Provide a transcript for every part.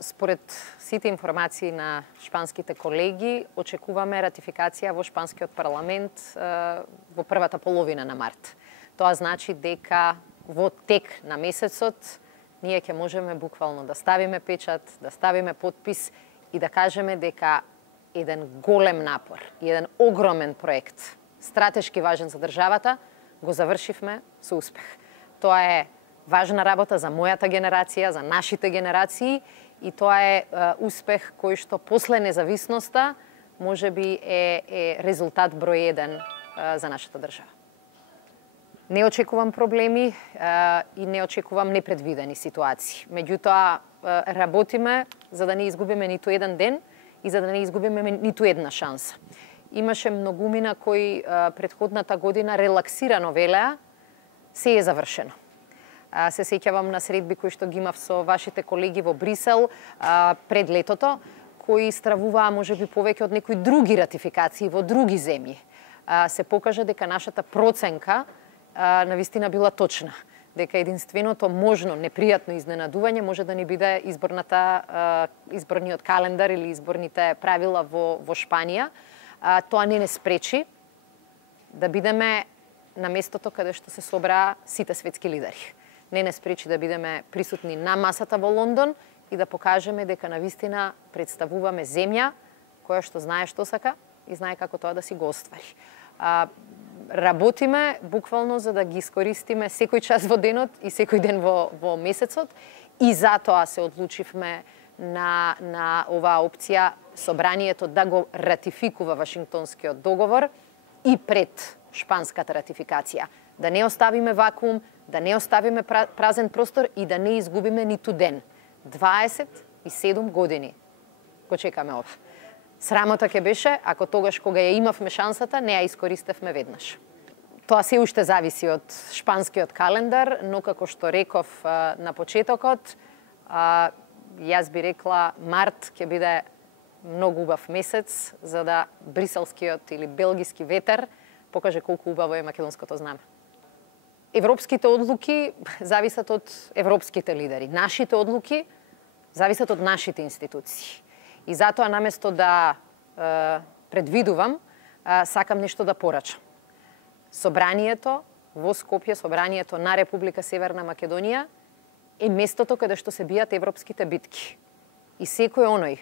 Според сите информации на шпанските колеги, очекуваме ратификација во шпанскиот парламент во првата половина на март. Тоа значи дека во тек на месецот ние ќе можеме буквално да ставиме печат, да ставиме подпис и да кажеме дека еден голем напор и еден огромен проект, стратешки важен за државата, го завршивме со успех. Тоа е важна работа за мојата генерација, за нашите генерации, и тоа е успех кој што после независноста можеби е резултат број 1 за нашата држава. Не очекувам проблеми и не очекувам непредвидени ситуации. Меѓутоа, работиме за да не изгубиме ниту еден ден и за да не изгубиме ниту една шанса. Имаше многумина кои претходната година релаксирано велеа, се е завршено. Се сеќавам на средби кои што ги имав со вашите колеги во Брисел пред летото, кои стравуваа можеби повеќе од некои други ратификации во други земји. Се покажа дека нашата проценка навистина била точна, дека единственото можно непријатно изненадување може да ни биде изборниот календар или изборните правила во Шпанија. Тоа не спречи да бидеме на местото каде што се собраа сите светски лидери. Не спречи да бидеме присутни на масата во Лондон и да покажеме дека навистина представуваме земја која што знае што сака и знае како тоа да си го оствари. Работиме буквално за да ги искористиме секој час во денот и секој ден во месецот, и затоа се одлучивме на оваа опција собранието да го ратификува Вашингтонскиот договор и пред шпанската ратификација. Да не оставиме вакуум, да не оставиме празен простор и да не изгубиме ниту ден. 27 години го чекаме ова. Срамота ќе беше ако тогаш кога ја имавме шансата не ја искористевме веднаш. Тоа се уште зависи од шпанскиот календар, но како што реков на почетокот, јас би рекла март ќе биде многу убав месец за да бриселскиот или белгиски ветер покаже колку убаво е македонското знаме. Европските одлуки зависат од европските лидери. Нашите одлуки зависат од нашите институции. И затоа наместо да предвидувам, сакам нешто да порачам. Собранието во Скопје, собранието на Република Северна Македонија е местото каде што се бијат европските битки. И секој оној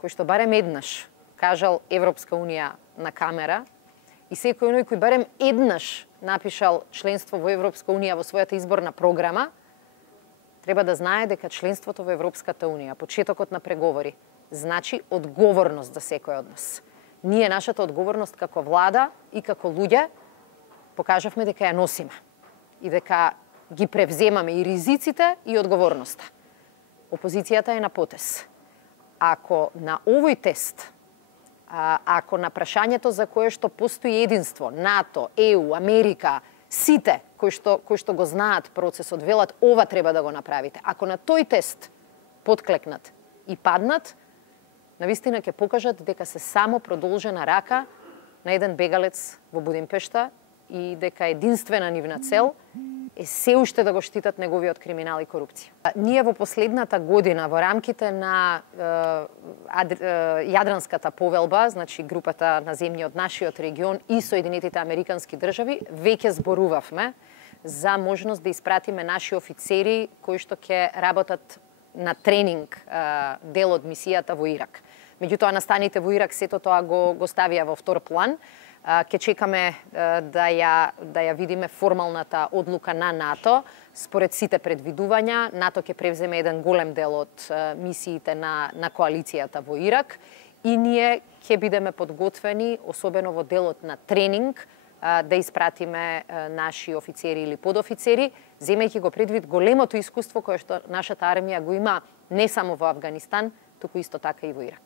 кој што барем еднаш кажал Европска Унија на камера, и секој оној кој барем еднаш напишал членство во Европска Унија во својата изборна програма, треба да знае дека членството во Европската Унија, почетокот на преговори, значи одговорност за секој од нас. Ние нашата одговорност како влада и како луѓе покажавме дека ја носиме и дека ги превземаме и ризиците и одговорноста. Опозицијата е на потез. Ако на овој тест, ако на прашањето за кое што постои единство, НАТО, ЕУ, Америка, сите кои што го знаат процесот, велат ова треба да го направите, ако на тој тест подклекнат и паднат, навистина ќе покажат дека се само продолжена рака на еден бегалец во Будимпешта и дека единствена нивна цел е се уште да го штитат неговиот криминал и корупција. Ние во последната година во рамките на Јадранската повелба, значи групата на земји од нашиот регион и Соединетите Американски држави, веќе зборувавме за можност да испратиме наши офицери кои што ќе работат на тренинг дел од мисијата во Ирак. Меѓутоа, настаните во Ирак сето тоа го ставија во втор план. Ке чекаме да ја видиме формалната одлука на НАТО. Според сите предвидувања, НАТО ќе превземе еден голем дел од мисиите на коалицијата во Ирак и ние ќе бидеме подготвени, особено во делот на тренинг, да испратиме наши офицери или подофицери, земејќи го предвид големото искуство кое што нашата армија го има не само во Авганистан, туку исто така и во Ирак.